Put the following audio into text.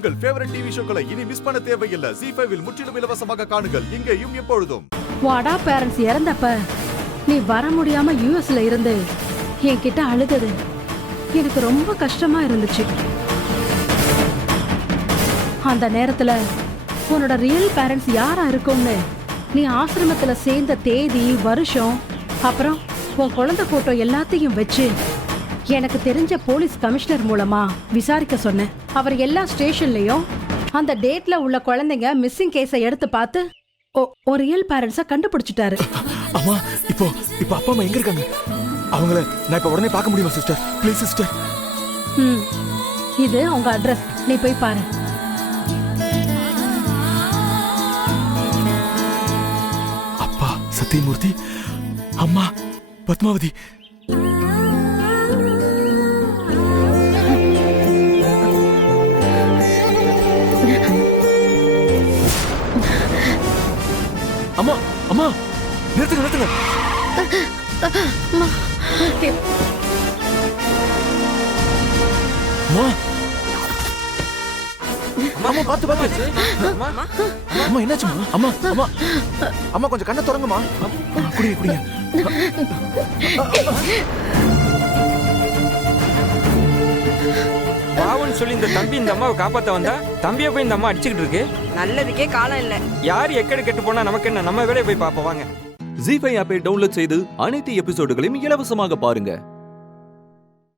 உங்கள் favourite TV ஷோக்களை இனி miss பண்ண தேவையில்லை. ZEE5 இல் முற்றிலும் இலவசமாக காணுங்கள், இங்கேயும் எப்பொழுதும். வாடா பேரண்ட்ஸ் இறந்தப்ப நீ வர முடியாம யூஎஸ்ல இருந்து என்கிட்ட அழுதது எனக்கு ரொம்ப கஷ்டமா இருந்துச்சு. அந்த நேரத்துல உன்னோட ரியல் பேரண்ட்ஸ் யாரா இருக்கும்னு நீ ஆசிரமத்துல சேர்ந்த தேதி, வருஷம், அப்புறம் உன் குழந்தை போட்டோ எல்லாத்தையும் வச்சு எனக்கு தெரிஞ்ச போலீஸ் கமிஷனர் மூலமா விசாரிக்க சொன்னேன். அவர் எல்லா ஸ்டேஷன்லயும் அந்த டேட்ல உள்ள குழந்தைங்க மிஸ்ஸிங் கேஸை எடுத்து பார்த்து ஒரு ரியல் பேரண்ட்ஸை கண்டுபிடிச்சிட்டாரு. அம்மா இப்போ அப்பா அம்மா எங்க இருக்காங்க? அவங்கள நான் இப்ப உடனே பார்க்க முடியுமா சிஸ்டர்? Please sister. இது உங்க அட்ரஸ், நீ போய் பாரு. அப்பா சத்தியமூர்த்தி, அம்மா பத்மாவதி. அம்மா அம்மா நிறுத்துங்க நிறுத்துங்க. அம்மா அம்மா பாத்து பாத்து. அம்மா என்னாச்சுமா? அம்மா அம்மா அம்மா கொஞ்சம் கண்ணை திறங்குமா. குடிங்க குடிங்க. பாவன்னு சொல்லி இந்த தம்பி இந்த அம்மாவை காப்பாத்த வந்தா தம்பியை போய் இந்த அம்மா அடிச்சுக்கிட்டு இருக்கு. நல்லதுக்கே காலம் இல்ல. யார் எக்கடு கெட்டு போனா நமக்கு என்ன? நம்ம வேலையை போய் பார்ப்போம் வாங்க. ZEE5 ஆப்பை டவுன்லோட் செய்து அனைத்து எபிசோடுகளையும் இலவசமாக பாருங்க.